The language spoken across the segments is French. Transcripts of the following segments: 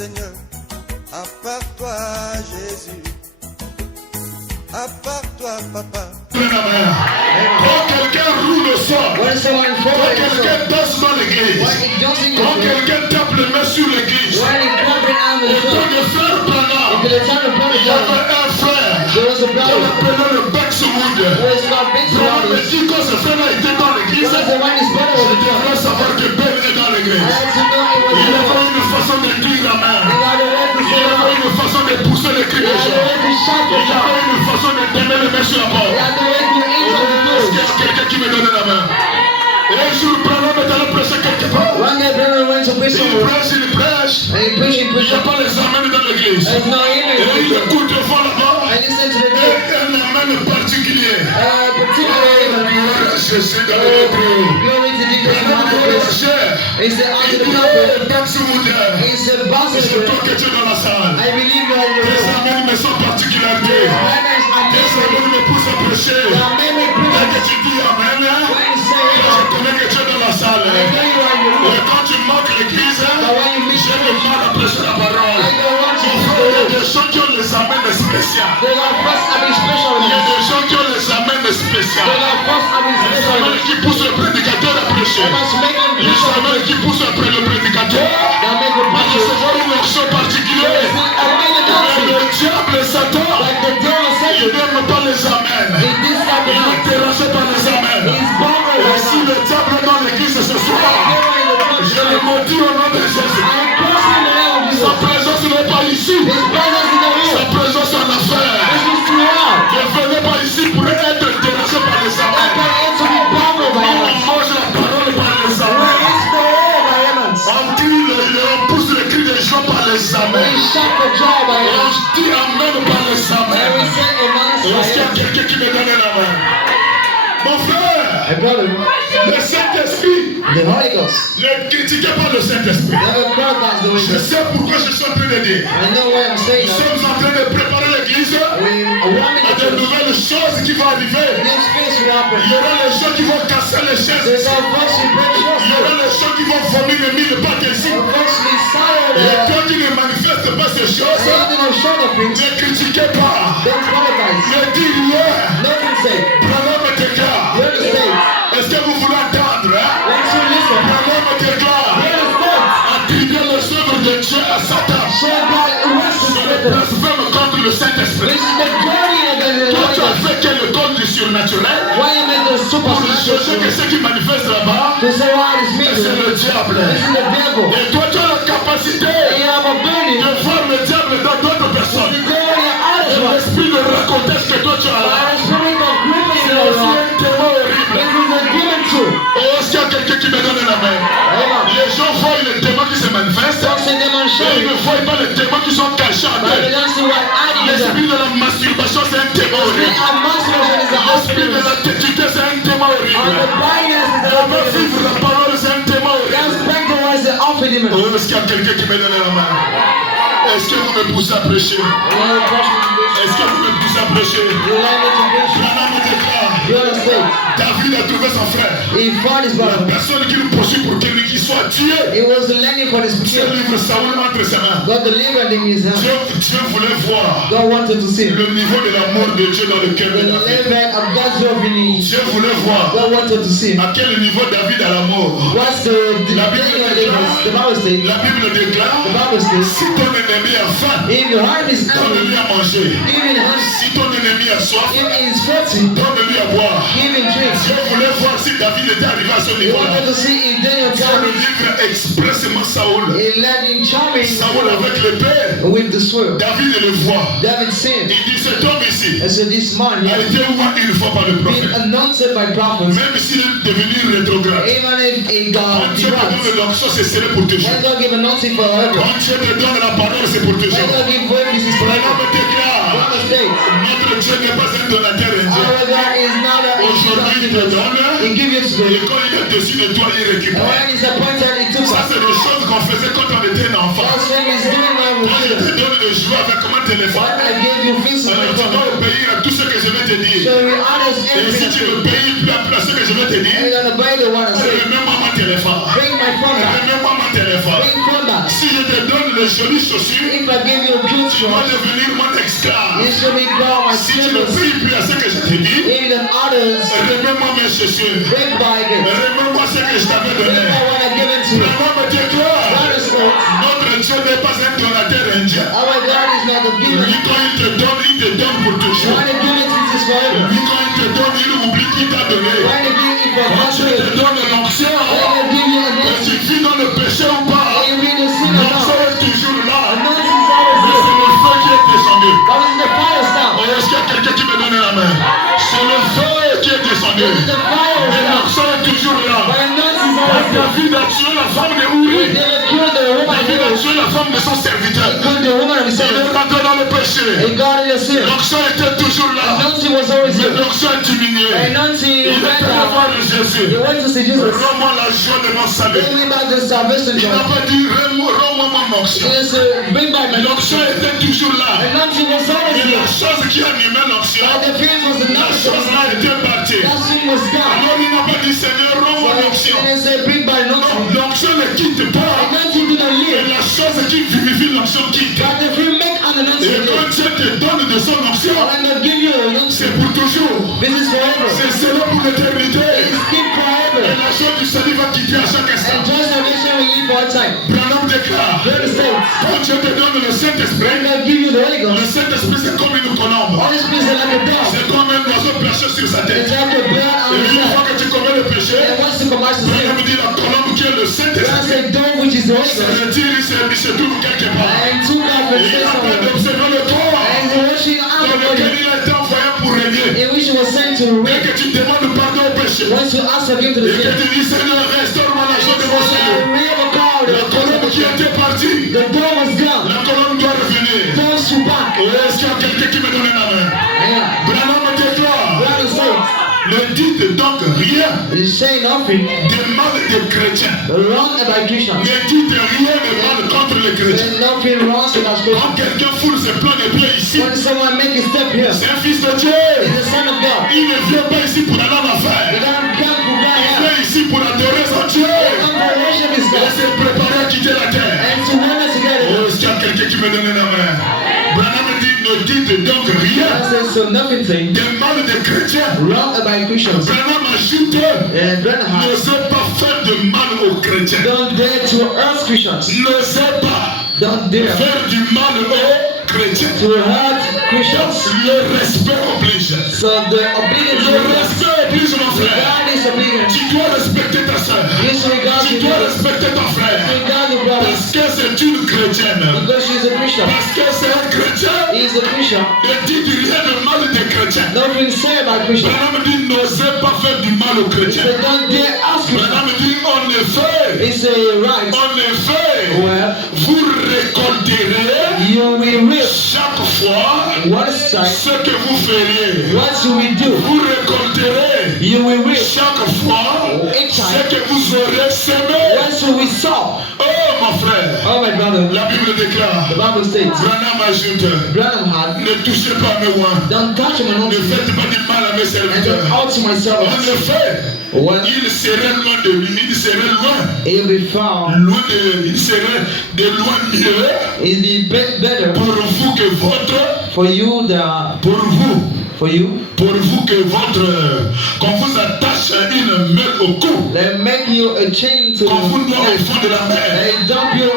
Seigneur, à part toi, Jésus, à part toi, Papa. Quand quelqu'un roule le sol, quand quelqu'un danse dans l'église, quand quelqu'un tape les mains sur l'église, au temps de frère Branham, il y avait un frère qu'on appelait le Bexwood. Branham me dit quand ce frère a été dans l'église, je devrais savoir que Ben est dans l'église. Il avait une façon de dire la main. Il avait une façon de pousser les cris des gens. Il avait une façon de donner les mains sur la porte. Est-ce qu'il y a quelqu'un qui me donne la main? Et un jour, Branham est allé prêcher quelque part. Il prêche. Il n'y a pas les amènes dans l'église. Et il écoute devant là-bas. Et un amène particulier. Je suis dans le hébreu. Il dit, c'est toi que tu es dans la salle. Tes amènes me sont particularités. Tes amènes me poussent à prêcher. Dès que tu dis amen, je connais que tu es dans la salle. Et quand tu manques l'église, j'ai le mal à prêcher la parole. Il y a des gens qui ont les amènes spéciales. Il y a des gens qui ont les amènes spéciales. Les amènes qui poussent le prédicateur à prêcher. Les amènes qui poussent après le prédicateur à recevoir une action particulière. Et le diable et Satan, ils n'aiment pas les amènes. Ils sont intéressés par les amènes. Et si le diable est dans l'église ce soir, je le maudis au nom de Jésus. Sa présence n'est pas ici. Sa présence en affaire. Ne venez pas ici pour être intéressé par les amènes. On mange la parole par les amènes. On pousse le cri des gens par les amènes. On dit amen par les amènes. Est-ce qu'il y a quelqu'un qui me donne la main? Mon frère, le Saint-Esprit, ne critiquez pas le Saint-Esprit. Je sais pourquoi je suis en train de dire. Nous sommes en train de préparer l'église à de nouvelles choses qui vont arriver. Il y aura les gens qui vont casser les chaises. Il y aura les gens qui vont vomir les mille pattes ici. Et quand ils ne manifestent pas ces choses, ne critiquez pas. Ne dites rien. Branham déclare. Est-ce que vous voulez entendre? Branham déclare. Attribuer les œuvres de Dieu à Satan. C'est le blasphème contre le Saint-Esprit. Toi, tu as fait quel don du surnaturel pour juger que ce qui manifeste là-bas, c'est le diable. Et toi, tu as la capacité de voir le diable dans d'autres personnes. Et l'esprit de raconter ce que toi tu as là. C'est aussi un démon horrible. Et est-ce qu'il y a quelqu'un qui me donne la main? Les gens voient les démons qui se manifestent. Et ils ne voient pas les démons qui sont cachés en eux. L'esprit de la masturbation, c'est un démon horrible. L'esprit de la tétité, c'est un démon horrible. On veut vivre la parole, c'est un démon horrible. Est-ce qu'il y a quelqu'un qui me donne la main? Est-ce que vous me poussez à prêcher? Est-ce que vous me poussez à prêcher? Branham déclare. David a trouvé son frère. La personne qui le poursuit pour qu'il soit tué. Dieu livre Saoul entre ses mains. Dieu voulait voir le niveau de l'amour de Dieu dans le cœur de David. Dieu voulait voir à quel niveau David a l'amour. La Bible déclare, si ton ennemi a faim, donne-lui à manger. Si ton ennemi a soif, donne-lui à boire. Dieu voulait voir si David était arrivé à ce niveau-là. Dieu le livre expressément Saoul. Saoul avec l'épée. David le voit. Il dit cet homme ici a été oint une fois par le prophète. Même s'il est devenu rétrograde. Quand Dieu te donne l'onction, c'est scellé pour toujours. Quand Dieu te donne la parole, c'est pour toujours. Branham déclare, notre Dieu n'est pas un donateur indien. Aujourd'hui, il te donne, et quand il est dessus de toi, il récupère. Ça, c'est des choses qu'on faisait quand on était un enfant. Quand je te donne de jouer avec mon téléphone, alors tu dois obéir à tout ce que je vais te dire. Et si tu obéis plus à ce que je vais te dire, remets-moi mon téléphone. Remets-moi mon mon téléphone. Si je te donne les jolies chaussures, If I give you a good tu vas choice, devenir mon esclave. you should become my Si tu ne servant. pries plus à ce que je te dis, Even others remets-moi mes chaussures. break by it. Remets-moi ce que je t'avais donné. Remember what I given to you. Vraiment me déclare. Brothers, folks, Notre Dieu n'est pas un donateur indien. our God is not a giver. Lui, quand il te donne pour toujours. When he gives it, it is forever. Lui, quand il te donne, il oublie qu'il t'a donné. When he gives it for Quand Dieu te nothing, donne l'onction, when he gives you a que tu blessing, vis dans le péché ou pas, when you read the sin or l'onction not, est toujours là. anointing is always Mais there. c'est le feu qui est descendu. That is the fire stamp. Oh, est-ce qu'il y a quelqu'un qui me donne la main? C'est le feu qui est descendu. That is the fire Mais stamp. l'onction est toujours là. But anointing is Parce always que there. David a tué la femme de He Uri. never killed the woman David a here. tué la femme de son serviteur. He killed the woman Il himself. est rentré dans le péché. He got in the sin. L'onction était toujours là. Anointing was always Mais there. l'onction a diminué. Anointing Il est went allé out. voir Jésus. He went to see Jesus. Rends-moi la joie de mon salut. Bring me back the salvation Il n'a joy. pas dit rends-moi mon onction. He said, bring back my L'onction était toujours là. anointing was always Et la there. chose qui animait l'onction, But the fear was the la chose là anointing. était partie. That sin was gone. Alors il n'a pas dit Seigneur, rends-moi l'onction. And he said, bring back Non, anointing. l'onction ne quitte pas. Anointing do not Et live. la chose qui vivifie l'onction quitte. But the fear make an Et anointing quand live. Dieu te donne de son onction, When they give you anointing, c'est pour toujours. this is forever. C'est cela pour l'éternité. It's keep Et forever. la joie du salut va quitter à chaque And instant. joy salvation will live for a time. Branham déclare, Hear the saints. quand Dieu te donne le Saint-Esprit, When they give you the Holy le Ghost, Saint-Esprit c'est comme une colombe. Holy Spirit is like a dove. C'est comme un oiseau perché sur sa It's tête. like a bird on Et the une fois side. que tu commets le péché, And once you command to sin, Branham dit la colombe qui est le that's Saint-Esprit. a dove which is the Holy Ça Ghost. veut dire il se trouve quelque part. And took off Et and il said a pas somewhere. d'observer le corps And the washing out dans of lequel body il a été envoyé pour régner. in which he was sent to Dès reign. que tu demandes pardon au péché, Once you ask forgiveness to the et que sin, tu dis Seigneur, restaure-moi la joie de mon salut. La colombe qui était partie, the dove was gone. la colombe doit revenir. Goes to back. Et est-ce qu'il y a quelqu'un qui me donne la main? Yeah. Branham déclare, Brother saints, ne dites donc rien he's saying nothing de mal des chrétiens. wrong about Christians. Ne dites rien de mal contre les chrétiens. There's nothing wrong with us Quand Christians. quelqu'un foule ses plans de pied ici, When someone make a step here, c'est un fils de Dieu. he's the son of God. Il ne vient pas ici pour aller en He affaire. don't come to God Il here. vient ici pour adorer son Dieu. He come to worship his Et God se préparer à quitter la terre. and to learn us together. Oh, est-ce qu'il y a quelqu'un qui me donne la main? Branham dit, ne dites donc rien God says so nothing saying de mal des chrétiens. wrong about Christians. Branham ajoute, And Brother Hart, n'osez pas faire de mal aux chrétiens. don't dare to hurt Christians. N'osez pas Don't dare faire du mal aux chrétiens. to hurt Christians. Le respect oblige. So the obedience Le of God, respect oblige, mon frère. God is obedience. Tu dois respecter ta soeur. Disregard Tu the dois brother. respecter ton frère. Disregard the brother. Parce que c'est une chrétienne. Because she's a Christian. Parce que c'est un chrétien. He's a Christian. Ne dites rien de mal des chrétiens. Nothing say about Christians. Branham dit, n'osez pas faire du mal aux chrétiens. But don't dare ask Christians. Branham dit, en effet, It's a right. en effet, Well, vous récolterez you will reap chaque fois one side. ce que vous feriez. What you will do, Vous récolterez you will reap. chaque fois Each ce time. que vous aurez semé. What you will sow. Oh mon frère, Oh my brother. la Bible déclare, The Bible states, Branham ajoute, Branham Hart, ne touchez pas mes oins, don't touch my ne anointing faites pas du mal à mes and serviteurs. don't out to my En servants. effet, When il serait loin de lui, il serait loin, it will be found, il serait de loin mieux it will be better pour vous que votre, for you that pour vous que votre, qu'on vous attache une main au cou, they make you a chain to qu'on vous noie au the fond de la mer, they dump you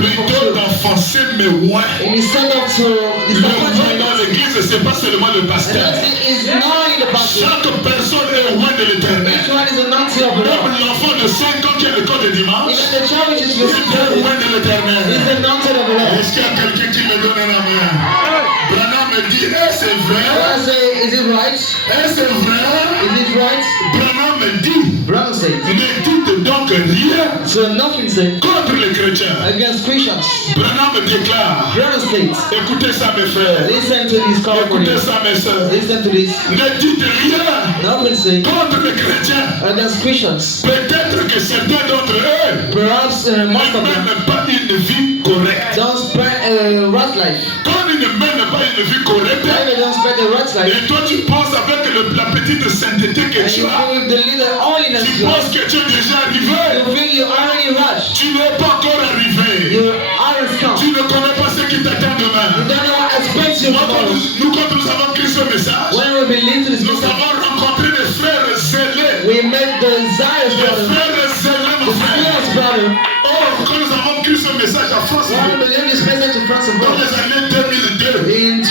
plutôt d'enfoncer mes oins. instead of to Le oin dans l'église, c'est pas seulement le pasteur. anointing is not in the pastor. Chaque personne est oin de l'éternel. Each one is anointing of the Lord. Même l'enfant de 5 ans qui a le corps de dimanche, Even the child which is il est receiving oin de l'éternel. is anointed of the Lord. Est-ce qu'il y a quelqu'un qui me donne la main? Branham me dit, c'est vrai? I say, is it right? C'est vrai? Is it right? Branham me dit, Brother says, ne dites donc rien so nothing said contre les chrétiens. against Christians. Branham me déclare, Brother states, écoutez ça mes frères, listen to this écoutez call. ça mes sœurs, Listen to this. ne dites rien Nothing said contre les chrétiens. against Christians. Peut-être que certains d'entre eux Perhaps most of them, même pas, une vie correcte. Don't spread a rat life. Quand une mène pas une vie correcte, David don't spread a rat life. et toi tu penses avec la petite sainteté que And tu you as, think with the little holiness tu you have, penses que tu es déjà arrivé. you think you already rushed. Tu n'es pas encore arrivé. You aren't come. Tu ne connais pas ce qui t'attend You demain. don't know what expects you Moi, tomorrow. quand nous avons écrit ce message, When we believe to this nous message, avons rencontré des frères zélés. we met the Zion Les brother, frères zélés, the mon frère. Zealous brother. Oh, quand nous avons écrit ce message à France, When we believe this message to France of dans God, les années 2002, in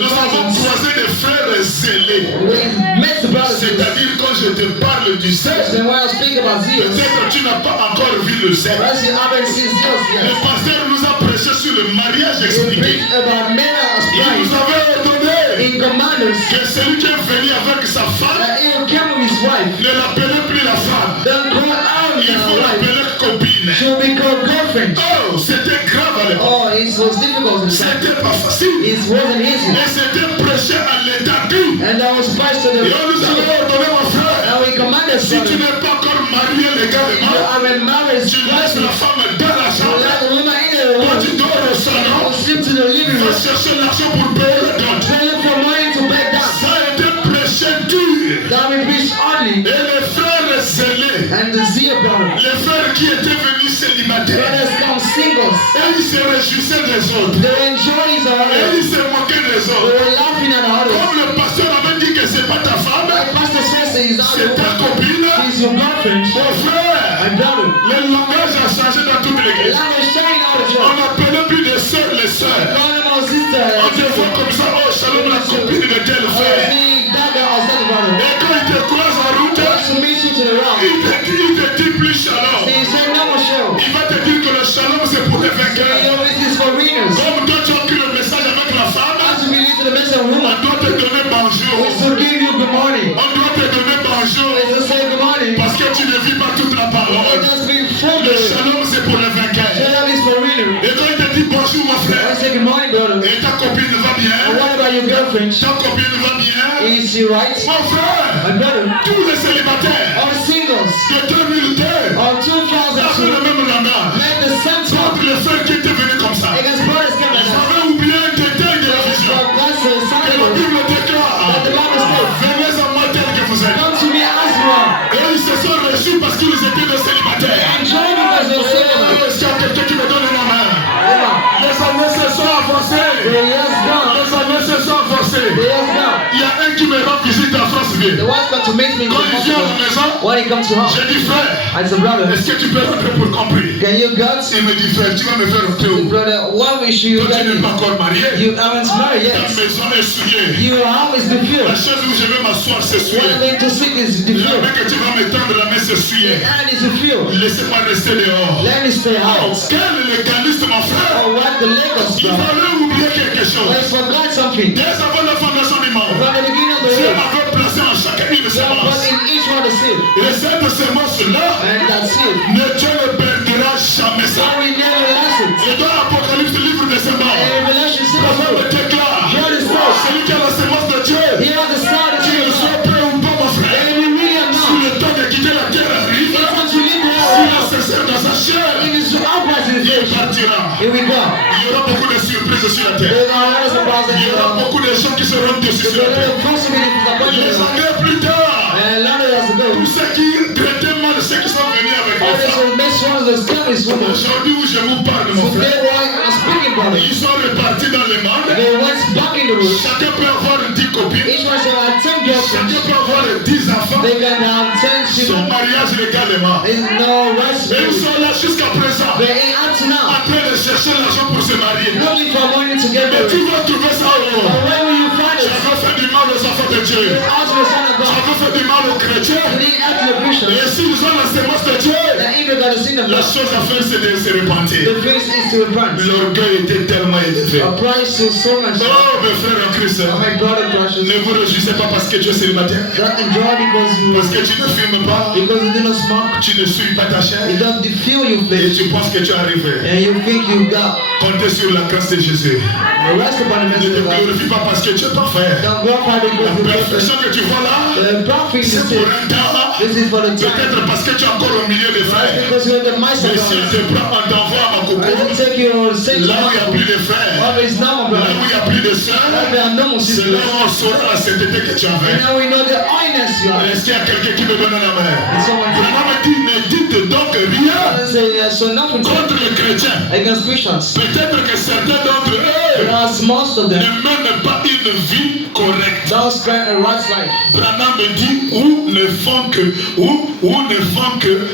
nous avons 20,000, croisé des frères zélés. we met the brothers. C'est-à-dire, quand je te parle du zèle, Then when I speak about zeal, peut-être tu n'as pas encore vu le zèle. perhaps you haven't seen zeal Le yet. pasteur nous a prêché sur le mariage We expliqué. preach about manner of Il nous Christ avait ordonné in commanders que celui qui est venu avec sa femme that he will come with his wife. ne l'appelait plus la femme. Don't call out Il the faut wife. l'appeler copine. She will be called girlfriend. Oh, c'était grave à l'époque. Oh, it was difficult to say. C'était pas facile. It wasn't easy. Et c'était prêché à l'état du. And that was passed to the Et on nous avait ordonné, mon frère, and we commanded si tu brother, n'es pas encore marié you légalement, are married, tu laisses la femme dans la you chambre. let the woman in the Toi, room, tu dors au you salon. sleep to the living Va room, chercher l'argent pour payer la dot. tell him for money to back down. Ça a été prêché dur. That we preach only. Et les frères zélés, And the zeal brother, les frères qui étaient venus célibataires, brothers come singles. et ils se réjouissaient des autres. They were enjoying the Et other. ils se moquaient des They autres. were laughing at the others. Comme le pasteur avait dit que c'est pas ta femme, Like Pastor says, he's not c'est your ta copine. he's your girlfriend. Mon frère, My brother. le langage a changé dans toute The l'église. language shining out of On church. n'appelait plus les sœurs les sœurs. Call them our sister. On te voit comme ça, oh shalom, la copine de tel frère. See, that girl or that brother. Et quand il te croise en route, Wants to meet you to the round. il te dit plus shalom. He said, no more show. Il va te dire que le shalom c'est pour les You vainqueurs. know, this is for winners. Comme toi tu as pris le message avec la femme, As you believe to the message of woman, on doit te donner bonjour. is to give you good morning. On doit te donner bonjour. Is to say good morning. Parce que tu ne vis pas toute la It parole. does be full Le of it. shalom c'est pour les vainqueurs. Shalom is for winners. Et quand il te dit bonjour mon I frère, say good morning, brother. et ta copine va And bien, what about your girlfriend? ta copine va bien, Is she right? mon frère, My brother. tous les célibataires All singles. de 2002 Of avaient 2002. le même langage. Let the sun talk. Contre les frères qui étaient venus comme ça. Against brothers come Ils like that. avaient oublié un détail de la vision. That's the Que la Sunday. Bible déclare. That the Bible says. Venez à moi tel que vous êtes. Come to me as you are. Et ils se sont réjouis parce qu'ils étaient des célibataires. Enjoy because you're single. Est-ce qu'il y a quelqu'un qui me donne la main? Yeah. Les années se sont avancées. The years gone. Les années se sont avancées. The years gone. Il y a un qui me rend visite à Franceville. The one's got to meet me in the Quand il vient à la hospital. maison, When he comes to home, j'ai dit frère, I said, brother, est-ce que tu peux rentrer pour compris? can you go? Il me dit frère, tu vas me faire rentrer où? Brother, what wish you Toi tu n'es got? pas encore marié. You haven't married Ta yet. maison est souillée. Your home is La diffused. chaise où je vais m'asseoir c'est What I'm souillé. going to sit is La diffused. main que tu vas me tendre la main c'est The souillé. hand is diffused. Laissez-moi rester dehors. Let me stay Oh, out. quel légaliste mon frère. Oh, what the Lagos, Il brother. fallait oublier quelque I chose. forgot something. Dès avant la fondation du monde, From the beginning of the Dieu world, m'avait placé en chacune de God ses put semences. in each one a seed. Et cette semence-là, And that's it. Dieu ne perdra jamais ça. So we never lost it. Et dans l'Apocalypse, livre de semences, In Revelation 6, la Bible déclare, God is first. celui qui a la semence de Dieu, Here are the sign of qu'il Jesus. soit prêt ou pas mon frère, And we really are si not. le temps de quitter la terre arrive, It's going to leave the s'il a world. cessé dans sa chair, It is to upright in il the partira. Here we go. Il y aura beaucoup de surprises sur la terre. There's a lot of surprises Il y aura beaucoup de gens qui seront déçus sur la terre. There's a possibility for the Les budget. années plus tard, And a lot of years ago, tous ceux qui traitaient mal ceux qui sont venus avec all les this femmes, will make one of the scariest women. aujourd'hui où je vous parle, mon Today, frère, while I'm speaking about it, ils sont repartis dans le monde. they went back in the room. Chacun peut avoir 10 copines. Each one said, I have 10 girlfriends. Chacun peut avoir 10 enfants. They can have 10 Son children. mariage légalement. There's no rights to Et ils it. sont là jusqu'à présent. They ain't up to now. En train de chercher l'argent pour se marier. Looking for money to get Mais tu married. vas trouver ça où? But where will you find Tu it? as fait du mal aux enfants de Dieu. You ask the son of Tu God. as fait du mal aux chrétiens. You didn't ask the Christians. Et s'ils ont la sémence de Dieu, That even got a sin of la God. chose à faire c'est de se repentir. The face is to repent. L'orgueil était tellement élevé. A price is so much. Oh mes frères en Christ, Oh my brother precious. ne vous réjouissez pas parce que tu es célibataire. Don't enjoy because Parce que tu ne fumes pas. you do not smoke. Tu ne suis pas ta chair. You don't feel your Et flesh. tu penses que tu es arrivé. And you think you got. Comptez sur la grâce de Jésus. The rest upon the Ne message te of God. glorifie pas parce que tu es parfait. Don't glorify La because you perfection que tu vois là, the prophet c'est to c'est sit. pour un temps. This is for the time. Peut-être parce que tu es encore au milieu des frères. Because you're the mice Mais of si God. je te prends, on t'envoie à ma I coco. don't take you or say Là où il n'y a plus de frères. There is no more Là où il n'y a plus de sœurs. There are no more C'est sisters. là où on saura la sainteté que tu And avais. now we know the honest you are. Est-ce qu'il y a quelqu'un qui me donne la main? And someone Vraiment me dit, ne dites donc rien say, so nothing contre les chrétiens. against Christians. Peut-être que certains d'entre eux Because most of ne them mènent pas une vie correcte. don't spend a right life. Branham me dit, ou ne font que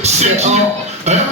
ce qui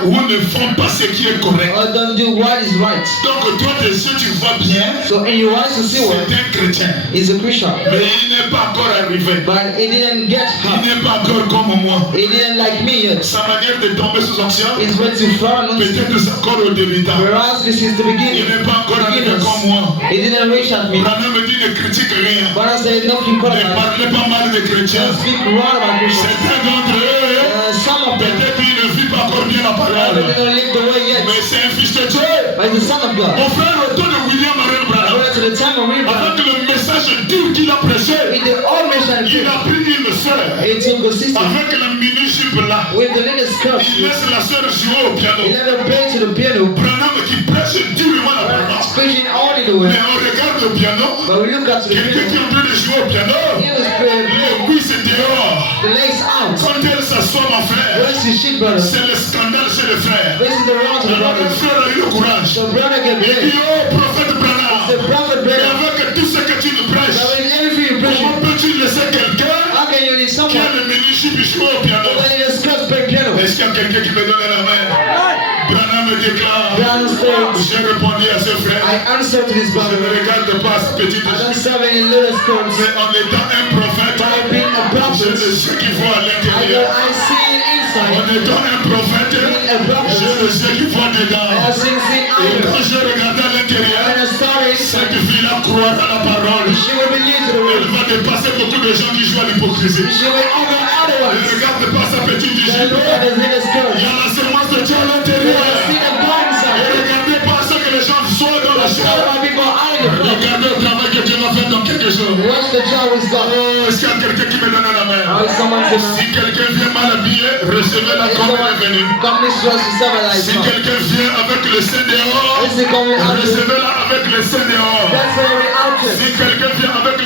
ou ne font pas ce qui est correct. Or don't do what is right. Donc toi tes yeux tu vois bien, So in your eyes to see c'est what un chrétien. is a Christian. Mais il n'est pas encore arrivé. But he didn't get Il her. n'est pas encore comme moi. He didn't like me yet. Sa manière de tomber sous onction, He's ready to fall on peut-être c'est encore au débutant. Whereas this is the Il beginning. n'est pas encore arrivé Beginners. comme moi. He didn't reach at me. Branham me dit ne critique rien. But I said nothing Ne called about parlez pas mal des chrétiens. Don't speak wrong about Christians. Certains d'entre eux, Some of them peut-être ils ne vivent pas encore bien la they parole. don't live the way yet. Mais c'est un fils de Dieu. But he's the son of God. Mon frère, au temps de William Marion Branham, According to the time of Abraham, avec le message dur qu'il a prêché, in the old nation, il a pris une sœur. he took the sister Avec la mini-jupe là, with the little skirt. il laisse la sœur jouer au He piano. let her play to the piano, Branham qui prêche durement la parole. speaking only the way. Mais on regarde le piano, But we look at the quelqu'un qui est piano. en train de jouer au piano, He was playing le cuisse est dehors. the legs out. Quand elle s'assoit, mon frère, Where's his shit, brother? c'est le scandale chez les frères. This is the wrong to the Alors le brothers. frère a eu le courage. The brother can Il dit, play. oh prophète Branham, The prophet et brother. avec tout ce que tu nous prêches, But with everything you preach, comment peux-tu laisser quelqu'un how can you need qui someone a le mini-jupe jouer au piano? who in a skirt play piano? Est-ce qu'il y a quelqu'un qui me donne la main? Branham me déclare, Brown states, j'ai répondu à ce frère, I answer to this je brother. ne regarde pas ce petit I don't jupe, serve any little skirts. mais en étant un prophète, By being a je prophet, ne sais qui voit à I l'intérieur. see it En inside. étant un prophète, Being a prophet, je ne sais qui voit I dedans. have seen Et quand idols. je regardais à l'intérieur, When I started, cette fille-là croira à la parole. she will believe to the Elle word. va dépasser beaucoup de gens qui jouent à l'hypocrisie. She will over other Ne ones. regarde pas sa petite They jupe. look at the little Il y skirt. a la semence de Dieu à They l'intérieur. will see the God Ne inside. regardez pas ce que les gens soient dans la That's chair. why people are in the flesh. Regardez le travail que Dieu va faire dans quelques jours. Watch the job with God. Oh, est-ce qu'il y a quelqu'un qui me donne la main? How is someone Si quelqu'un vient mal habillé, recevez-la comme elle est venue. come this was to serve like Si God. quelqu'un vient avec le sein dehors, This is coming out. recevez-la avec le sein dehors. That's why we out Si here. quelqu'un vient avec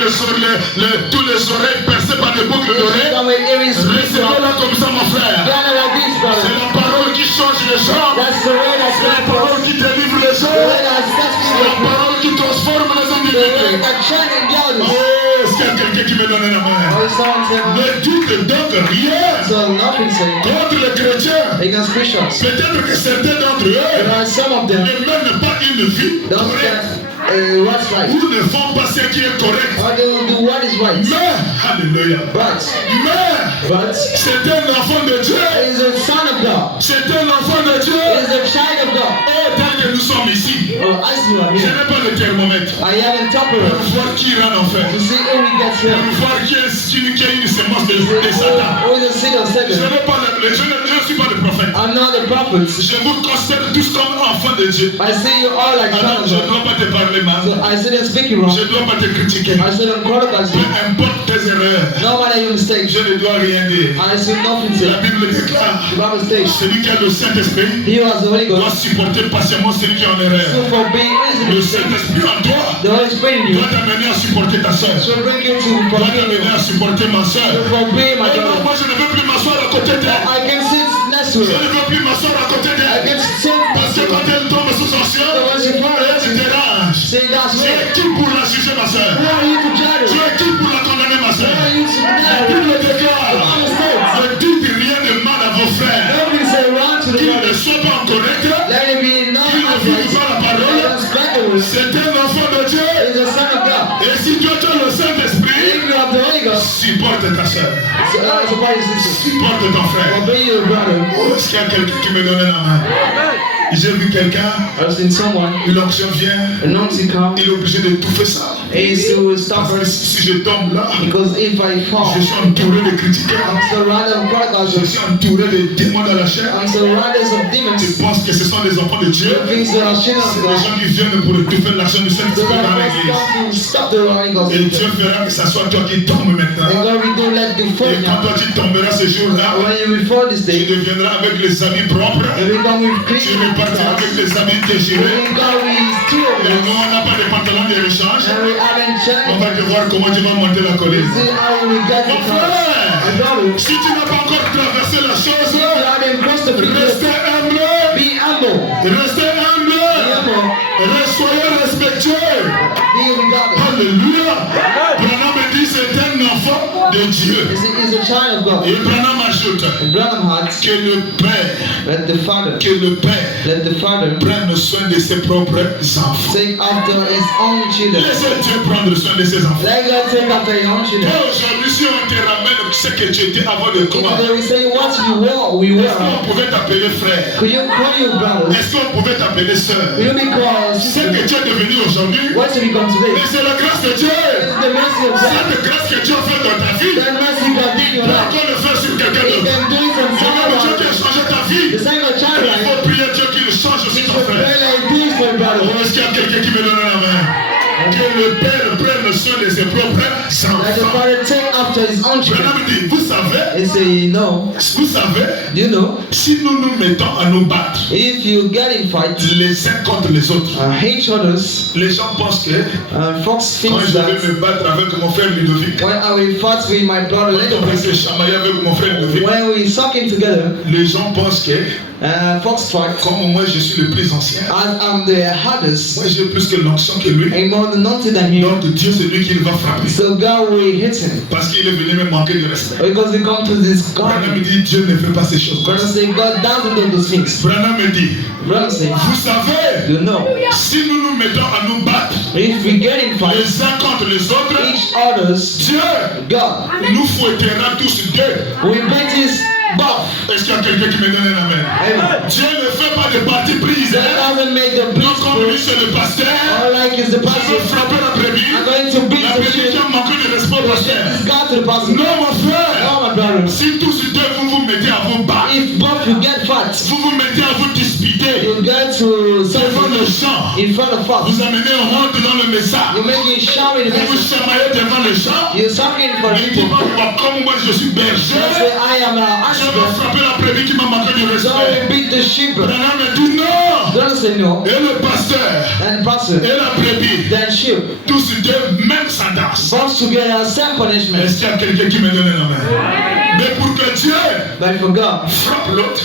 tous les oreilles percées par des boucles d'oreilles, Come with earrings. recevez-la comme ça, mon frère. Ghana like this, C'est brother. la parole qui change les gens. That's the way that C'est la God parole was. qui délivre les The gens. way that sets C'est la people. parole qui transforme les The way individus. that shine in God. Oh, est-ce qu'il y a quelqu'un qui me donne la main? How is someone saying? Ne dites donc rien So nothing saying contre les chrétiens. against Christians. Peut-être que certains d'entre eux There are some of them ne mènent pas une vie don't correcte get what's right. ou ne font pas ce qui est correct. Or they will do what is right. Mais, alléluia. But C'est un enfant de Dieu. he is a son of God. C'est un enfant de Dieu. He is a child of God. Oh, tel que nous sommes ici, Oh, as you are je here, n'ai pas le thermomètre I haven't pour tempered voir qui ira en enfer. to see who we get here. Pour voir qui a une semence de Satan. Who is the seed of Je Satan? ne suis pas le prophète. I'm not the prophet. Je vous considère tous comme enfants de Dieu. I see you all like Alors, sons je of ne God. dois pas te parler mal. So I see them speaking wrong. Je ne dois pas te critiquer. I see them quarterbacks Peu you. importe tes erreurs, No matter your mistakes. je ne dois rien dire. I see nothing La to Bible déclare, the Bible states. celui qui a le Saint-Esprit He who has the Holy doit Ghost. supporter patiemment celui qui est en So erreur. for being Le easy, Saint-Esprit en toi the Holy Spirit in you. doit t'amener à supporter ta soeur. So bring you to Doit forgive t'amener you. à supporter ma soeur. To forgive my Oh non, brother. moi je ne veux plus m'asseoir à côté d'elle. I can sit next to Je her. ne veux plus m'asseoir à côté I d'elle. can sit Parce next que to quand her. elle tombe sous sanction, So when she falls, elle se dérange. say that's Tu right. es qui pour la juger, ma soeur? Who are you to judge Tu her? es qui pour la condamner, ma Who soeur? are you to La condemn her? Bible déclare, The Bible states. ne dites rien de mal à vos frères. Nobody say wrong to the Qu'ils ne brother. soient pas incorrects, Let it be known qu'ils ne as vivent right. pas la Let parole. us spread the word. C'est un enfant de Dieu. He is a son of God. Et si toi tu as le Saint-Esprit, If you have the Holy Ghost, supporte ta soeur. somebody sister. Supporte ton frère. Obey your brother. Oh, est-ce qu'il y a quelqu'un qui me donne la main? J'ai vu quelqu'un, I've seen someone, l'onction vient, an auntie come, il est obligé de tout faire ça. and he will stop Parce que her. si je tombe là, Because if I fall, je suis entouré de critiqueurs. I'm surrounded Je with crocodiles. suis entouré de démons dans la chair. I'm surrounded with Tu demons. penses que ce sont des enfants de Dieu? Things that are children C'est of des God. gens qui viennent pour tout faire l'action du So Saint-Esprit dans that l'église. must come to stop the Holy Ghost. Et Dieu fera que ça soit toi qui tombes And maintenant. God will do let the fall Et quand now. toi tu tomberas ce jour-là, When you will fall this tu day, deviendras avec les habits propres. you will come with Tu clean repartiras avec clothes. les habits déchirés. When God will steal Et them, nous, on n'a pas de pantalon de rechange. and we haven't On changed. va te voir comment tu vas monter la colline. See how we get the Mon clothes. frère, And brother, si tu n'as pas encore traversé la chose, you haven't crossed the finish. restez humble. Be humble. Restez Be humble. humble. Soyez respectueux. Be regarded. Alléluia. Branham me dit c'est un enfant de Dieu. He's a child of God. Et Branham ajoute And Branham had, que le Père, let the Father, prenne soin de ses propres enfants. take after his own children. Laissez Dieu prendre soin de ses enfants. Let God take after his own children. Aujourd'hui, si on te ramène ce que tu étais avant de If commencer, they will say what you were, we est-ce qu'on were. pouvait t'appeler frère? Could you call you brothers? Est-ce qu'on pouvait t'appeler sœur? Could you be called Ce sister? que tu es devenu aujourd'hui, What should become today? et c'est la grâce de Dieu. It's the mercy of God. Cette grâce que Dieu a fait dans ta vie, That mercy God did in your peut life. encore le faire sur quelqu'un He d'autre. can do it from C'est même Dieu qui a someone. changé ta vie. The same of child Il life. faut prier Dieu qu'il change aussi You ton should pray frère. like this for your brother. Oh, est-ce qu'il y a quelqu'un qui me donne la main? Que le Père prenne soin de ses propres Let the enfants. Father take after his own children. Branham dit, vous savez, He say, no. vous savez, Do you know? si nous nous mettons à nous battre If you get in fight, les uns contre les autres, hate others, les gens pensent que Fox quand thinks je that vais me battre avec mon frère Ludovic, when I will fight with my brother quand on va se Ludovic, chamailler avec mon frère Ludovic, when we sucking together, les gens pensent que Fox fight, comme moi je suis le plus ancien, and I'm the hardest, moi j'ai plus que l'onction que lui, I'm more anointed than him, donc Dieu c'est lui qui va frapper. so God will hit him. Parce qu'il est venu me manquer de respect. Because he come to this Branham me God. dit Dieu ne fait pas ces choses. Brother say God doesn't do those things. Branham me dit, Brother say, vous savez, you know, si nous nous mettons à nous battre if we get in fight, les uns contre les autres, each others, Dieu God nous fouettera tous deux. will beat his buff. Est-ce qu'il y a quelqu'un qui me donne un amen? Amen. Dieu ne fait pas de partie prise. God doesn't make the Non, comme lui bleach. c'est le pasteur, All like is the je pastor. veux frapper la brebis. I'm going to beat La the brebis qui sheep. a manqué de respect au pasteur. It's God to the pastor. Non mon frère, Oh my brother. si tous deux vous vous mettez à vous battre, If both you get fat, vous vous mettez à vous disputer you get to devant le serve champ, in front of us. vous amenez honte dans le message, You make it shout in the vous vous message. chamaillez devant le champ, You're sucking for et tu people. vas comme moi je suis You berger, say, I am an je vais ashman. frapper la brebis qui m'a manqué de So respect. we beat the sheep. Branham me dit non. Don't say no. Et le pasteur And pastor, et la brebis, then sheep. tous deux, même sentence. Both together, same punishment. Est-ce qu'il y a quelqu'un qui me donne la main? Mais pour que Dieu But for God, frappe l'autre,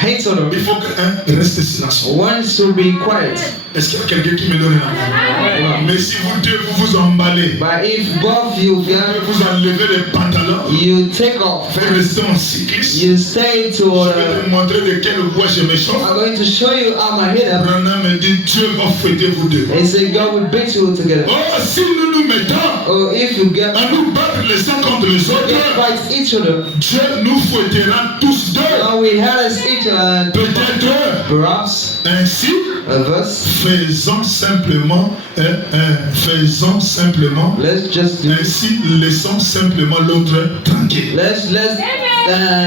hates other. il faut qu'un reste silencieux. One should be quiet. Est-ce qu'il y a quelqu'un qui me donne la main? Mais si vous deux vous vous emballez, But if both you get, vous enlevez les pantalons, you take off, vous restez en cycliste, you say to je vais te montrer de quelle voie je me chauffe. I'm going to show you how my head up. Branham me dit Dieu va fouetter vous deux. And say God will beat you together. Oh, si nous nous mettons Or if you get à nous battre les uns contre les autres, fight each other, Dieu nous fouettera tous deux. God will hurt us each other. Peut-être Perhaps ainsi, of us. faisons simplement, Let's just do. ainsi laissons simplement l'autre tranquille. Let's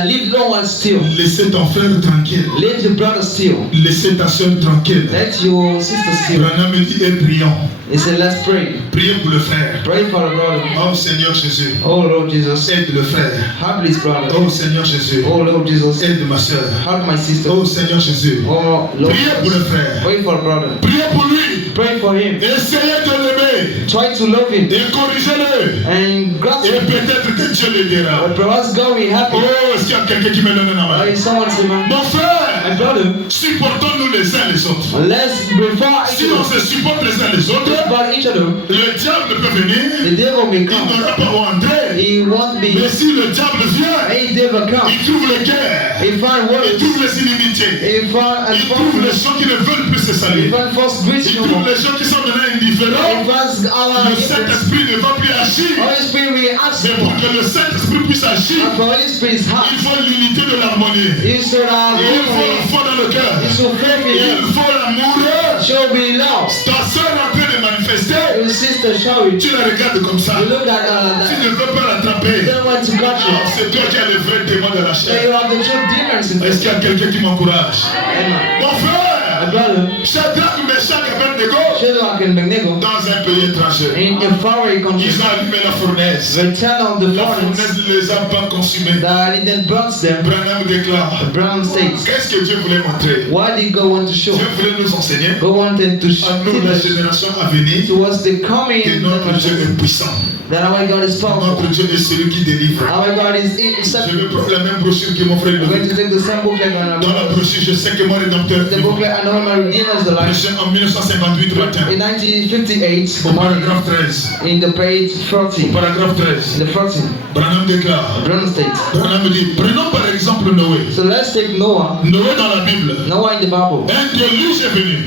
leave no one still. Laissez ton frère tranquille. Leave your brother still. Laissez ta soeur tranquille. Let your sister still. Branham me dit et prions. He said, let's pray. Priez pour le frère. Pray for the brother. Oh Seigneur Jésus, Oh Lord Jesus, aide le frère. help this brother. Oh Seigneur Jésus, Oh Lord Jesus, aide ma soeur. help my sister. Oh Seigneur Jésus, Oh Lord priez pour le Jesus, frère. pray for the brother. Priez pour lui. Pray for him. Essayez de l'aimer Try to love him et corrigez-le. and grasp Et him. peut-être que Dieu l'aidera. But perhaps God will help Oh, him. est-ce qu'il y a quelqu'un qui me donne un Or amen? if someone say, man, Mon my frère, brother, supportons-nous les uns les autres. let's before Si each on other, se supporte les uns les autres, pray about each other. le diable peut venir, The devil may il come. n'aura pas où entrer. He won't be. Mais si le diable vient, Hey, devil come. il trouve les guerres, He find il words. trouve les inimitiés, He find il trouve les gens qui ne veulent plus se He salir, find false il preaching. trouve les gens qui sont maintenant indifférents. He finds our Le Saint-Esprit ne va plus agir. Holy Spirit will ask Mais for. pour que le Saint-Esprit puisse agir, And for Holy Spirit's il heart, faut l'unité de l'harmonie. you should have Il faut la foi dans le cœur. You show faith in Il him. faut l'amour. Show me love. Ta soeur est en train de manifester. Your sister show it. Tu la regardes comme ça. You look at her Tu like ne veux pas that. l'attraper. You don't want to catch Alors, her. c'est toi qui as le vrai démon de la So chair. you have the true demons in Est-ce qu'il y a quelqu'un qui m'encourage? Amen. Mon My frère, brother, Shadrach, Meshach et Abednego, Shadrach and Abednego, dans un pays étranger, in a foreign country, ils ont allumé la fournaise. they turn on the La furnace fournaise ne les a pas consumés. that it then burns them. Branham déclare, Brown states, qu'est-ce que Dieu voulait montrer? why did God want to show? Dieu voulait nous enseigner God wanted to à show nous, la us génération à venir, towards the coming que notre Dieu generation est puissant. that our God is powerful. Notre Dieu est celui qui délivre. Our God is Je exceptional. vais prendre la même brochure que mon frère We're going Louis. to take the same booklet when Dans la brochure, je sais que mon rédempteur the est vivant. booklet I know my Redeemer is the life. Prêché en 1958 matin. In 1958, Au paragraphe 13. in the page 14, Paragraphe 13. the 14, Branham déclare. Brown states. Branham dit, prenons par exemple Noé. So let's take Noah. Noé dans la Bible. Noah in the Bible. Un déluge est venu.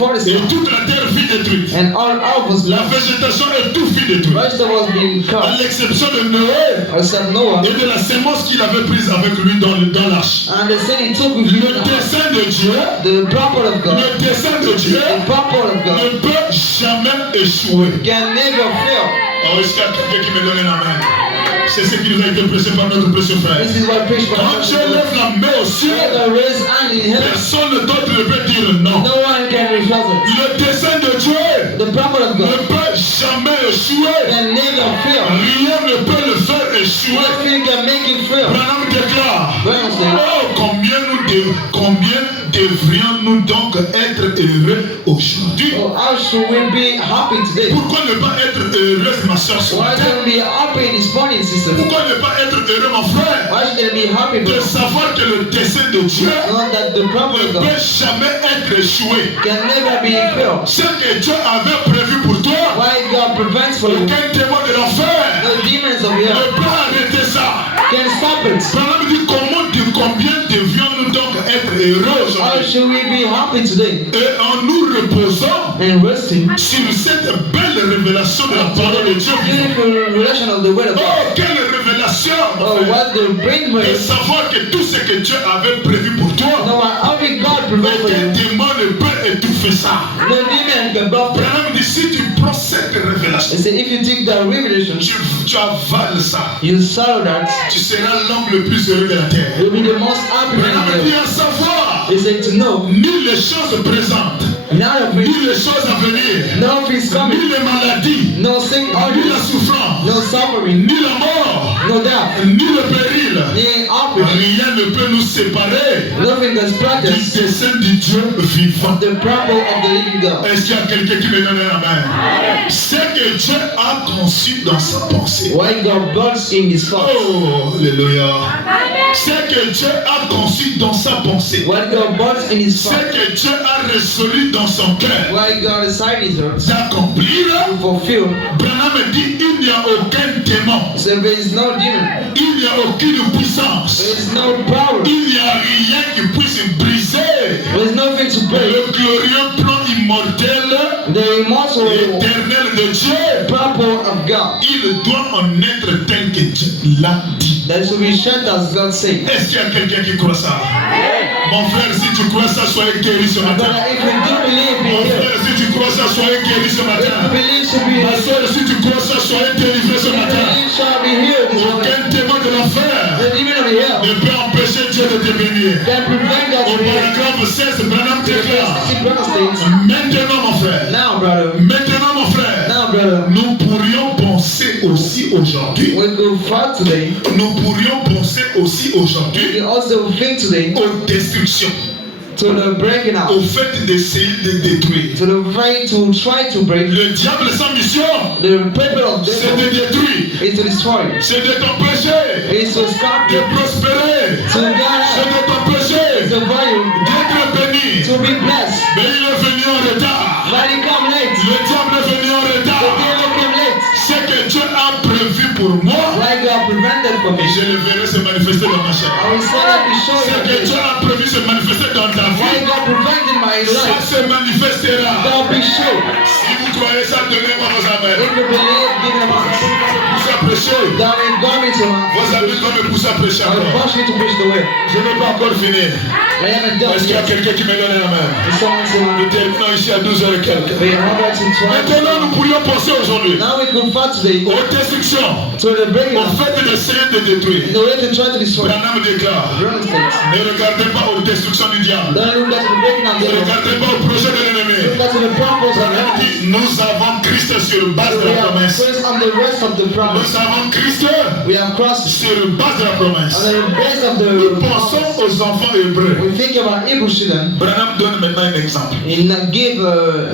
Forest, Et toute la terre fut détruite. and all of us La left. végétation et tout fut détruit. Rest of us being À cut, l'exception de Noé except Noah. et de la sémence qu'il avait prise avec lui dans l'arche. And the sin he took with him, Le dessein de Dieu, the prophet of God, le dessein de Dieu the prophet of God ne peut jamais échouer. can never fail. Oh, est-ce qu'il y a quelqu'un qui me donne la main? C'est ce qui nous a été prêché par notre précieux frère. This is what preached by Quand Dieu lève la main au ciel, the raise hand in heaven. personne d'autre ne peut dire non. No one can refuse it. Le dessein de Dieu The prophet of ne God peut jamais échouer. can never fail. Rien ne peut le faire échouer. Nothing can make it fail. Branham déclare, Brown said, oh, combien devrions-nous donc être heureux aujourd'hui? oh, how should we be happy today? Pourquoi ne pas être heureuse, ma soeur, ce Why matin? should we be happy this morning, sister? Pourquoi ne pas être heureux, mon frère? Why should they be happy? De savoir que le dessein de Dieu Not that the prophet ne of God peut jamais être échoué. can never be failed. Ce que Dieu avait prévu pour toi, Why God prevents for you? aucun démon de l'enfer The demons of ne hell peut arrêter ça. can stop it. Branham dit combien devions-nous donc être heureux How aujourd'hui? should we be happy today? Et en nous reposant And resting. sur cette belle révélation de la parole de Dieu. Beautiful revelation of the word of God. Oh, quelle révélation! Oh, what the bring De me. savoir que tout ce que Dieu avait prévu pour toi, No, how did God prevent for aucun you? démon ne peut étouffer ça. No demon can block it. Branham dit, si tu prends cette révélation, He said, if you take the revelation, tu avales ça, you swallow that, tu seras l'homme le plus heureux de la terre. you'll be the most happy man Branham in dit the à savoir, He said to know, ni les choses présentes, none of ni it, les choses à venir, no peace ni coming, les maladies, no sick ni la organs, souffrance, no suffering, ni la mort, no death, ni le péril. ni happiness. Rien ne peut nous séparer Nothing can du splatter dessein du Dieu vivant. the prophet of the living God. Est-ce qu'il y a quelqu'un qui me donne la main? Ce que Dieu a conçu dans sa pensée. Why God burns in his thoughts. Oh, alléluia. Ce que Dieu a conçu dans sa pensée. What God burns in his Ce thoughts. que Dieu a résolu dans son cœur. Why God decided his heart D'accomplir. to fulfill. Branham dit, il n'y a aucun démon. So there is no demon. Il n'y a aucune puissance. There is no power. Il n'y a rien qui puisse briser There is nothing to break. le glorieux plan immortel The immortal éternel de Dieu. purple of God. Il doit en être tel que Dieu l'a dit. That should be shut as God said. Est-ce qu'il y a quelqu'un qui croit ça? Mon frère, si tu crois ça, soyez guéri ce But matin. if you do believe, be Mon healed. frère, si tu crois ça, soyez guéri ce If you matin. believe, should be Ma healed. soeur, si tu crois ça, soyez délivré ce If you matin. believe, shall be healed this morning. Aucun démon de l'enfer The demon of the hell ne peut empêcher Dieu de te bénir. can prevent God Au from healing. paragraphe 16, Branham déclare. States. Maintenant, mon frère. Now, brother. Maintenant, mon frère. Now, brother. Nous pourrions penser aussi aujourd'hui. We go far today. Nous pourrions penser aussi aujourd'hui We also think today aux destructions, to the breaking au out. fait d'essayer de détruire. To the fight to try to break. Le diable, sa mission, The purpose of c'est de devil détruire, is to destroy. c'est de t'empêcher Is to stop de you. prospérer, To c'est God. de t'empêcher To value. d'être béni. To be blessed. Mais il est venu en retard. But he come late. Le diable est venu en The retard. devil came late. Ce que Dieu a prévu pour moi, Why God prevented from me? je le verrai se manifester dans ma chair. I will say that we show Ce que Dieu you. a prévu se manifester dans ta Why vie, God prevented my ça life? se manifestera. God be show. Si vous croyez ça, donnez-moi vos amens. If you believe, give him a Poussez prêcher. Darling, God me to Vos amis vont me pousser à prêcher I will encore. push you to preach the word. Je n'ai pas encore fini. I haven't done Est-ce qu'il y a yet. quelqu'un qui me donne la main? Is someone Nous to terminons ici à 12h et quelques. be about to try? Maintenant, nous pourrions penser aujourd'hui Now we can fight today aux destructions, to the breaking au up. fait d'essayer de détruire. The way to try to destroy. Branham déclare, Real estate. ne regardez pas aux destructions du diable. Don't look at the breaking up. Ne Look regardez pas au projet de l'ennemi. at the purpose of Branham the dit, nous avons Christ sur base de We la have promesse. Christ on the rest of the promise. Nous avons Christ We have Christ sur base de la promesse. on the base of Nous the pensons promise. aux enfants hébreux. We think about Hebrew children Branham donne maintenant un exemple and give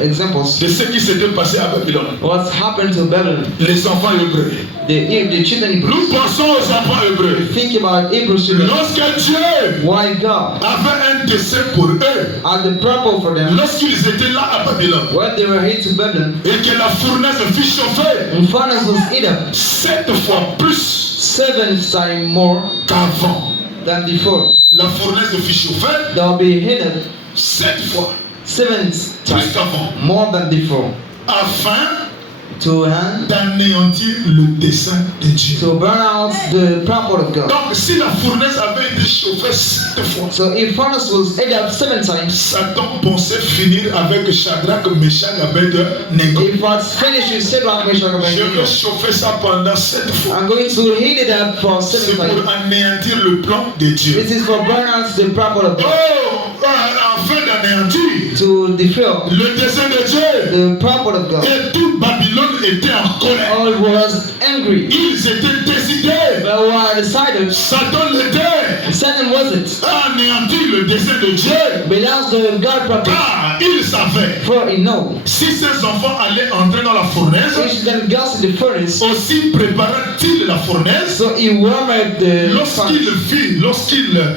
examples. de ce qui s'était passé à Babylone. What's happened to Babylon? Les enfants hébreux. The children Hebrews. Nous pensons aux enfants hébreux. Think about Hebrew children. Lorsque Dieu Why God avait un dessein pour eux, had the purple for them lorsqu'ils étaient là à Babylone, when they were here to Babylon. et que la fournaise fut chauffée And furnace was eaten 7 fois plus 7 times more qu'avant. than before. La fournaise fut chauffée They'll be hidden 7 fois 7 plus times qu'avant, more than before afin to hand d'anéantir le dessein de Dieu. to burn out the purple of God. Donc, si la fournaise avait été chauffée 7 fois, So if furnace was eaten 7 times, Satan pensait finir avec Shadrach, Meshach, Abednego. if it's finished with Shadrach, Meshach, and Je Abednego, vais chauffer ça pendant 7 fois. I'm going to heat it up for C'est 7 pour times. anéantir le plan de Dieu. This is for burn out the purple of God. Oh, afin d'anéantir To defile le dessein de Dieu. the purple of God. Et tout Babylone était en colère. All was angry. Ils étaient décidés. But were decided, Satan l'était Satan wasn't. à anéantir le dessein de Dieu. But that's the God purpose. Car il savait, For he know. si ses enfants allaient entrer dans la fournaise, If then goes to the furnace, aussi prépara-t-il la fournaise. so he warmed the Lorsqu'il furnace.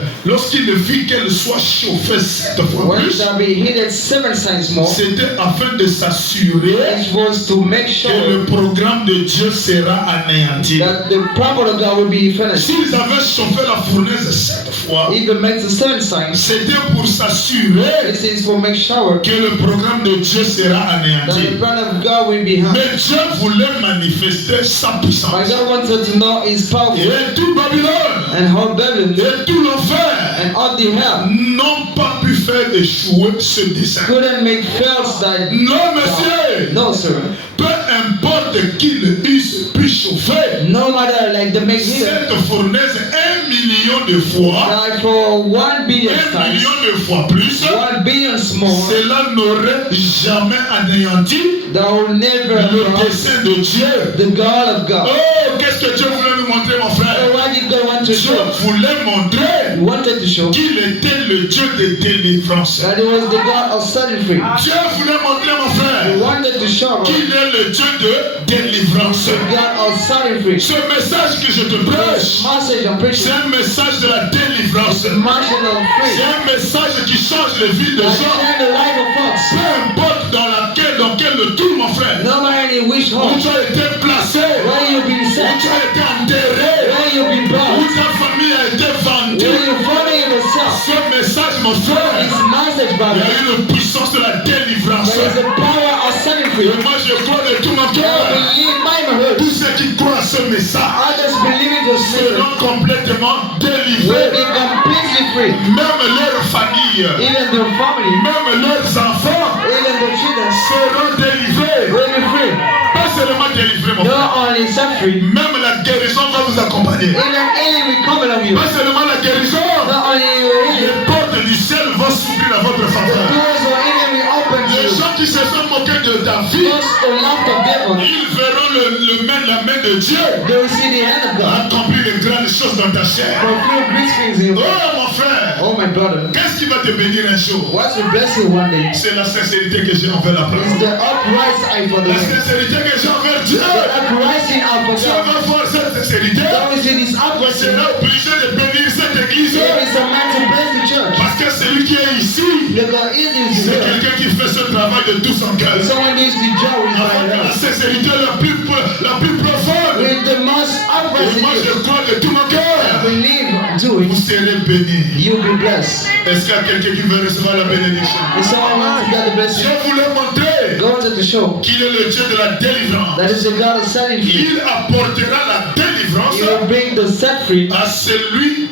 vit qu'elle soit chauffée 7 fois When it plus, shall be heated 7 times more, c'était afin de s'assurer it was to make que le sure programme de Dieu sera anéanti. that the purple of God will be finished. S'ils avaient chauffé la fournaise 7 fois, If it makes the 7 times, c'était pour s'assurer this is for make sure que le programme de Dieu sera that anéanti. the plan of God will be hung. Mais Dieu voulait manifester sa But puissance. God wanted to know his power Et tout Babylone, and how Babylon et tout l'enfer and all the hell n'ont pas pu faire échouer ce dessein. couldn't make fails that. Non, monsieur, No, sir. peu importe qu'il eusse pu chauffer No matter like the make heater, cette fournaise 1 million de fois, like for 1 billion 1 times, million de fois plus, 1 billion more, cela n'aurait jamais anéanti that will never le cross dessein de Dieu. the God of God. Oh, qu'est-ce que Dieu voulait nous montrer, mon So frère? why did God want to Dieu show? voulait montrer He wanted to show qu'il était le Dieu de délivrance. that he was the God of setting free. Dieu voulait montrer, mon He frère, wanted to show qu'il est le Dieu de délivrance. the God of setting free. Ce message que je te prêche, This message I'm c'est preaching un message de la délivrance. is a message of C'est free. un message qui change les vies des That gens. change the life of us. Peu importe dans quel tour, mon frère, No matter in which où home, tu as été placé, where you've been où set, tu as été enterré, where you've been où brought, ta famille a été vendue. where you're finding yourself. Ce message, mon frère, This message, il y brother, a une puissance de la délivrance. there is the power of setting free. Et moi, je crois de tout mon I cœur. believe my heart. Tous ceux qui croient à ce message Others believe it was free. seront complètement Will délivrés. be completely free. Même leurs familles, Even their family, même leurs enfants even their children seront délivrés. will be free. Pas seulement délivrés, mon frère. Not only set free, Même la guérison va vous accompagner. even healing will come on you. Pas seulement la guérison. Not only your healing, Les portes du ciel vont s'ouvrir à votre the faveur. doors of healing will open to Les you. gens qui se sont moqués de ta vie, Those who love the devil, ils verront la main de Dieu they will see the hand of God. accomplir de grandes choses dans ta chair. Fulfill great things in you. Oh mon frère, Oh my brother, qu'est-ce qui va te bénir un jour? what's will bless you one day? C'est la sincérité que j'ai envers la Is parole. the uprising for the La Lord. sincérité que j'ai envers Dieu. The uprising of Tu God. vas voir cette sincérité. That we see this Tu uprising. seras obligé de bénir cette église. There is a man to bless the church. Parce que celui qui est ici, The God is c'est here. quelqu'un qui fait ce travail de tout son cœur. Someone needs to join with Avec my la heart. sincérité la plus profonde. With the most Et uprising, moi je crois de tout mon I cœur believe, do doing, vous serez bénis. you'll be blessed. Est-ce qu'il y a quelqu'un qui veut recevoir la bénédiction? If someone wants to get the blessing, Je voulais montrer go to the show. qu'il est le Dieu de la délivrance. That is the God of setting free. Il apportera la délivrance He will bring the set free à celui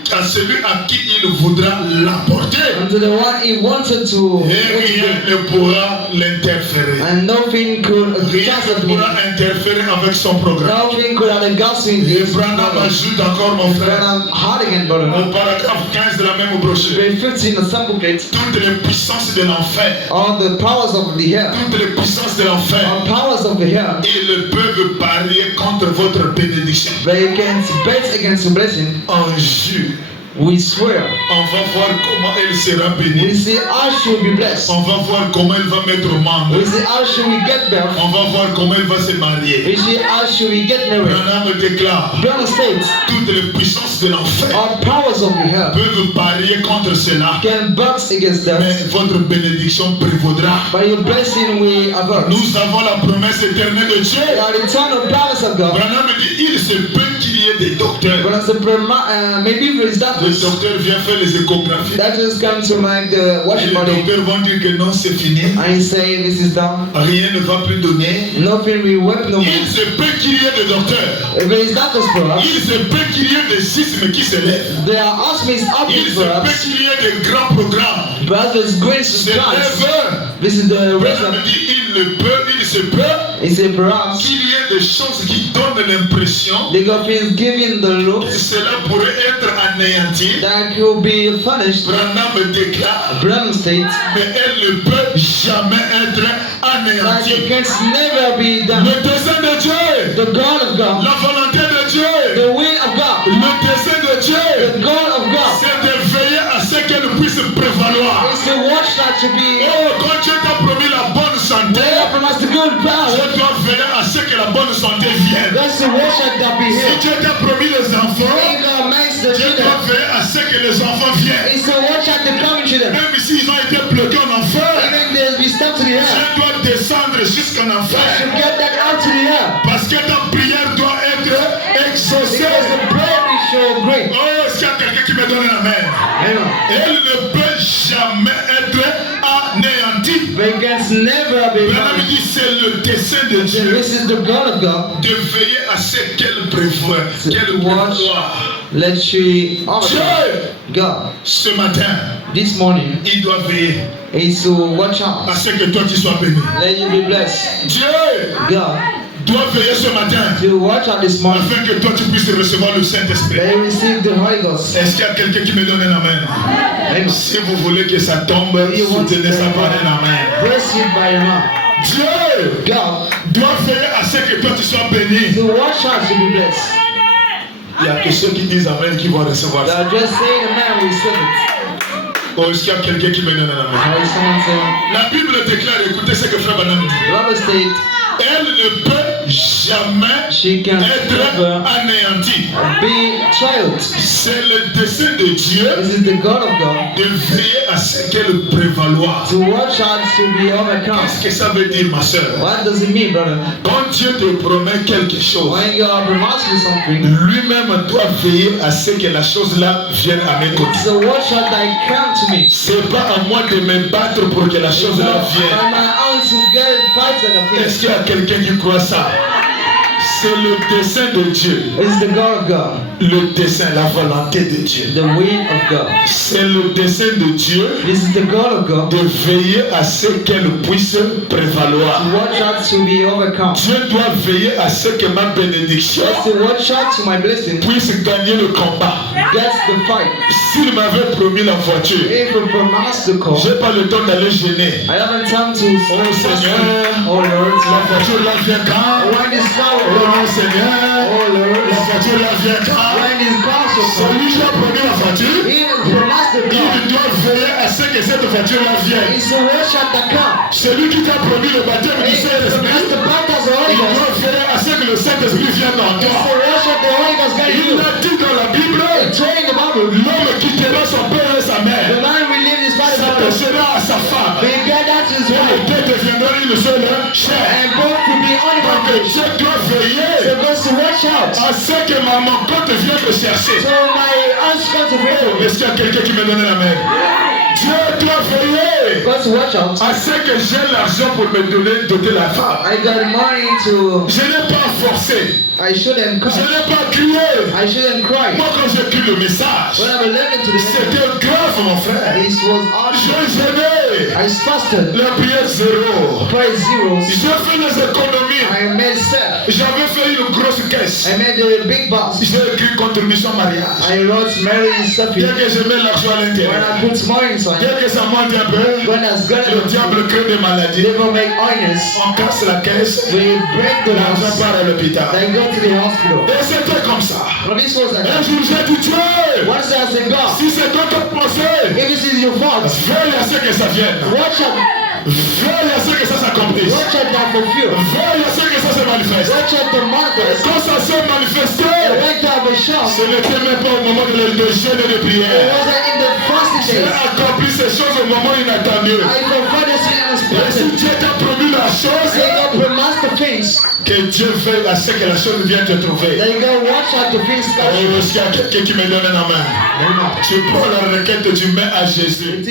à qui il voudra l'apporter. unto the one he wanted to. Et rien ne pourra l'interférer. And nothing could Rien cancel ne him. pourra interférer avec son programme. Nothing could have against him. Et Branham ajoute encore, mon frère, Branham hard again, brother. au paragraphe 15 de la même brochure, Very 15, the sample plate. toutes les puissances de l'enfer, All the powers of the air. toutes les puissances de l'enfer, All powers of the air. ils peuvent parier contre votre bénédiction. They can bet against the blessing. En jure, We swear. on va voir comment elle sera We bénie. see how she will be blessed. On va voir comment elle va mettre au monde. We see how she will get birth. On va voir comment elle va se marier. We see how she will get married. Branham déclare, Brother states, toutes les puissances de l'enfer all powers of the air peuvent parier contre cela. can bet against them. Mais votre bénédiction prévaudra. But your blessing will avert. Nous avons la promesse éternelle de Dieu. They are the eternal promise of God. Branham dit, il se peut qu'il y ait des docteurs. But as maybe there is that Les docteurs viennent faire les échographies. that is come to make the Et watch les body docteurs vont dire que non, c'est fini. and you say this is done. Rien ne va plus donner. Nothing will work no more. Il se peut qu'il y ait des docteurs. If there is darkness for us, Il se peut qu'il y ait des sismes qui se lèvent. there are osmosis up Il se for peut us. qu'il y ait des grands programmes. But there's grace C'est to Christ. l'heure. This is the Branham reason. dit, il se peut He said perhaps qu'il y ait des choses qui donnent l'impression the God is giving the que looks cela pourrait être anéanti. that will be furnished. Branham déclare, Branham states mais elle ne peut jamais être that anéantie. it can never be done. Le dessein de Dieu, The God of God, la volonté de Dieu, the will of God, le dessein de Dieu, the God of God c'est de veiller à ce qu'elle puisse prévaloir. is to watch that to be. Oh, quand Dieu t'a promis la bonne santé, They are from us the good power. tu dois veiller à ce que la bonne santé vienne. That's to watch that be Si here. Dieu t'a promis les enfants, If God makes the Dieu children, doit veiller à ce que les enfants viennent. is to watch out the coming children. Même s'ils ont été bloqués en enfer, Even they be stuck to the Dieu air. doit descendre jusqu'en To enfer. get that out to the air. Parce que ta prière doit être exaucée. Because the prayer is so great. Oh, est-ce qu'il y a quelqu'un qui me donne la main? Amen. Elle ne peut jamais être anéantie. They can never be Branham done. dit c'est le dessein de Dieu This is the God of God. de veiller à ce qu'elle prévoit, qu'elle Watch. prévoit. Let she honor Dieu, God. ce matin, This morning il doit veiller is to watch out. à ce que toi tu sois béni. Let you be blessed. Dieu God, doit veiller ce matin to watch out this morning. afin que toi tu puisses recevoir le Saint-Esprit. They receive the Holy Ghost. Est-ce qu'il y a quelqu'un qui me donne un amen? Amen. Si vous voulez que ça tombe, soutenez ça par un amen. Bless you by your mouth. Dieu God, doit veiller à ce que toi tu sois béni. to watch out to be blessed. Il y a que ceux qui disent amen qui vont recevoir They ça. are just saying the man will receive it. Oh, est-ce qu'il y a quelqu'un qui me donne un amen? How is someone saying? La Bible déclare, écoutez ce que Frère Branham dit. Robert State, Elle ne peut jamais she can être never anéantie. be trialed. C'est le dessein de Dieu This is the God of God. de veiller à ce qu'elle prévaloir. To watch out to be overcome. Qu'est-ce que ça veut dire, ma soeur? What does it mean, brother? Quand Dieu te promet quelque chose, When God promises you something, lui-même doit veiller à ce que la chose-là vienne à mes côtés. so watch out that it come to me. C'est pas à moi de me battre pour que la It's chose-là not vienne. by my own to get fight and Est-ce offense. qu'il y a quelqu'un qui croit ça? C'est le dessein de Dieu. It's the God of God. Le dessein, la volonté de Dieu. The will of God. C'est le dessein de Dieu This is the God of God. de veiller à ce qu'elle puisse prévaloir. To watch out to be overcome. Dieu doit veiller à ce que ma bénédiction Just to watch out to my blessing. puisse gagner le combat. Gets the fight. S'il m'avait promis la voiture, If we promise the call, j'ai pas le temps d'aller gêner. I haven't time to Oh Seigneur, oh la Lord, voiture là vient quand? when is car Oh Seigneur, oh Lord, la voiture là vient quand? when is car so Celui qui a promis la voiture, he promised the car. il doit veiller à ce que cette voiture là vienne. It's to watch out the car. Celui qui t'a promis le baptême du He promised Saint-Esprit, the baptism of the Holy il Ghost. doit veiller à ce que le Saint-Esprit vienne dans It's toi. to watch out the Holy Ghost get Il you. a dit dans la Bible, It's in the Bible. l'homme quittera son père et sa The mère, man will leave his father and mother. s'attachera à sa femme, He get that to his et les wife. deux deviendront une seule chair. And both will be on Donc one page. Dieu doit veiller So goes to watch à out. À ce que mon compte vient me chercher. So my aunt's going to bring me. Est-ce qu'il y a quelqu'un qui me donne la main? Dieu doit veiller Got to watch out. à ce que j'ai l'argent pour me doter la femme. I got money to. Je n'ai pas forcé. I shouldn't Je cry. n'ai pas crié. I shouldn't cry. Moi, quand j'ai écrit le message, When I'm listening to the message, c'était grave, mon frère. it was awesome. J'ai gêné. I fasted. La prière zéro. Price zeros. J'ai fait les économies. I made set. J'avais fait une grosse caisse. I made a big box. J'ai écrit contribution mariage. I wrote Mary stuff Dès in. que je mets l'argent à When l'intérieur, I put money inside, dès que ça monte un peu, when I got le it, diable crée des maladies. they will make honest. On casse la caisse, We break the l'argent house. part à l'hôpital. They go to the hospital. Et c'était comme ça. But this was Un like, jour j'ai dit Dieu, once I said, God, si c'est toi qui pensée, if this is your fault, veille à ce que ça vienne. watch out. Veille à ce que ça s'accomplisse. Watch out that fulfill. Veille à ce que ça se manifeste. Watch out the manifest. Quand ça s'est manifesté, When to have a shout. ce n'était même pas au moment de jeûne et de It prière. wasn't in the fasting J'ai days. accompli ces choses au moment inattendu. I confronted sin Et si unexpected. Dieu t'a promis la chose, They go pronounce the things. que Dieu veille à ce que la chose vienne te trouver. They go watch out the things special. Oh, s'il y a quelqu'un qui me donne la main, tu prends la requête, tu mets à Jésus.